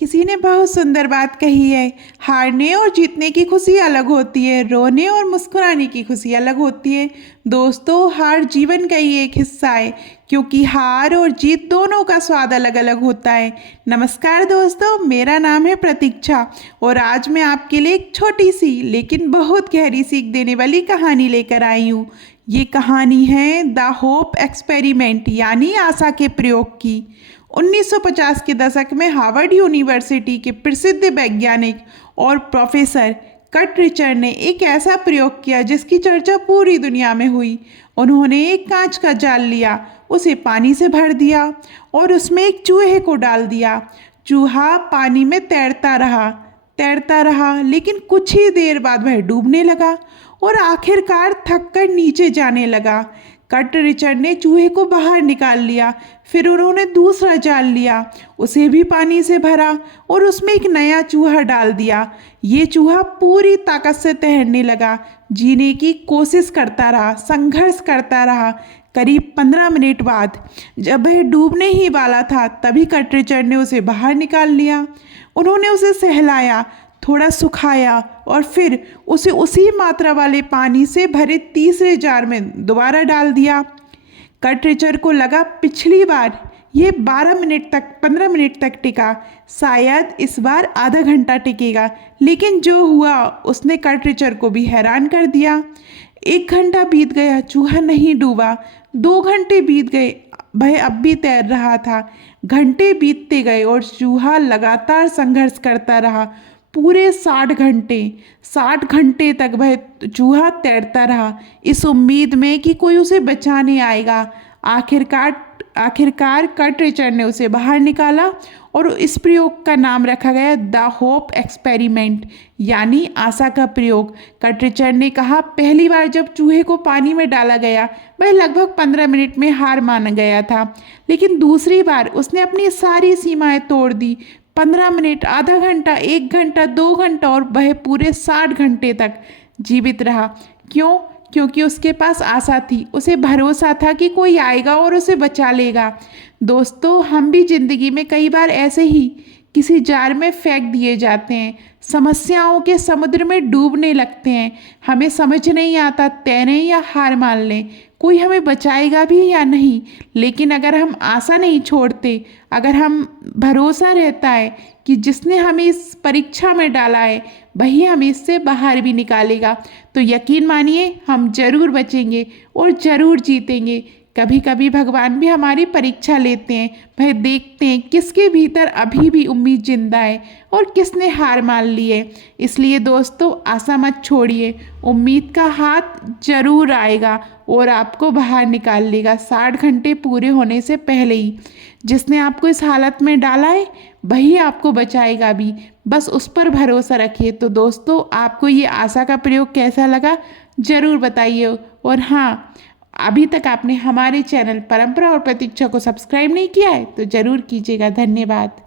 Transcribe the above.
किसी ने बहुत सुंदर बात कही है। हारने और जीतने की खुशी अलग होती है, रोने और मुस्कुराने की खुशी अलग होती है। दोस्तों, हार जीवन का ही एक हिस्सा है, क्योंकि हार और जीत दोनों का स्वाद अलग अलग होता है। नमस्कार दोस्तों, मेरा नाम है प्रतीक्षा और आज मैं आपके लिए एक छोटी सी लेकिन बहुत गहरी सीख देने वाली कहानी लेकर आई हूँ। ये कहानी है द होप एक्सपेरिमेंट, यानी आशा के प्रयोग की। 1950 के दशक में हार्वर्ड यूनिवर्सिटी के प्रसिद्ध वैज्ञानिक और प्रोफेसर कट रिचर्ड ने एक ऐसा प्रयोग किया जिसकी चर्चा पूरी दुनिया में हुई। उन्होंने एक कांच का जाल लिया, उसे पानी से भर दिया और उसमें एक चूहे को डाल दिया। चूहा पानी में तैरता रहा, लेकिन कुछ ही देर बाद वह डूबने लगा और आखिरकार थककर नीचे जाने लगा। कट रिचर्ड ने चूहे को बाहर निकाल लिया। फिर उन्होंने दूसरा जाल लिया, उसे भी पानी से भरा और उसमें एक नया चूहा डाल दिया। ये चूहा पूरी ताकत से तैरने लगा, जीने की कोशिश करता रहा, संघर्ष करता रहा। करीब 15 मिनट बाद जब वह डूबने ही वाला था, तभी कट रिचर्ड ने उसे बाहर निकाल लिया। उन्होंने उसे सहलाया, थोड़ा सुखाया और फिर उसे उसी मात्रा वाले पानी से भरे तीसरे जार में दोबारा डाल दिया। कट रिचर्ड को लगा पिछली बार ये 15 मिनट तक टिका, शायद इस बार आधा घंटा टिकेगा। लेकिन जो हुआ उसने कट रिचर्ड को भी हैरान कर दिया। 1 घंटा बीत गया, चूहा नहीं डूबा। 2 घंटे बीत गए, वह अब भी तैर रहा था। घंटे बीतते गए और चूहा लगातार संघर्ष करता रहा। पूरे 60 घंटे तक वह चूहा तैरता रहा, इस उम्मीद में कि कोई उसे बचाने आएगा। आखिरकार कट रिचर्ड ने उसे बाहर निकाला और इस प्रयोग का नाम रखा गया द होप एक्सपेरिमेंट, यानी आशा का प्रयोग। कट रिचर्ड ने कहा, पहली बार जब चूहे को पानी में डाला गया वह लगभग 15 मिनट में हार मान गया था, लेकिन दूसरी बार उसने अपनी सारी सीमाएं तोड़ दी। 15 मिनट, आधा घंटा, 1 घंटा, 2 घंटा और वह पूरे 60 घंटे तक जीवित रहा। क्यों? क्योंकि उसके पास आशा थी, उसे भरोसा था कि कोई आएगा और उसे बचा लेगा। दोस्तों, हम भी जिंदगी में कई बार ऐसे ही किसी जार में फेंक दिए जाते हैं, समस्याओं के समुद्र में डूबने लगते हैं। हमें समझ नहीं आता तैरें या हार मान लें, कोई हमें बचाएगा भी या नहीं। लेकिन अगर हम आशा नहीं छोड़ते, अगर हम भरोसा रहता है कि जिसने हमें इस परीक्षा में डाला है वही हमें इससे बाहर भी निकालेगा, तो यकीन मानिए हम जरूर बचेंगे और ज़रूर जीतेंगे। कभी कभी भगवान भी हमारी परीक्षा लेते हैं, वह देखते हैं किसके भीतर अभी भी उम्मीद जिंदा है और किसने हार मान ली है। इसलिए दोस्तों, आशा मत छोड़िए, उम्मीद का हाथ जरूर आएगा और आपको बाहर निकाल लेगा 60 घंटे पूरे होने से पहले ही। जिसने आपको इस हालत में डाला है वही आपको बचाएगा भी, बस उस पर भरोसा रखिए। तो दोस्तों, आपको ये आशा का प्रयोग कैसा लगा ज़रूर बताइए। और हाँ, अभी तक आपने हमारे चैनल परंपरा और प्रतीक्षा को सब्सक्राइब नहीं किया है तो ज़रूर कीजिएगा। धन्यवाद।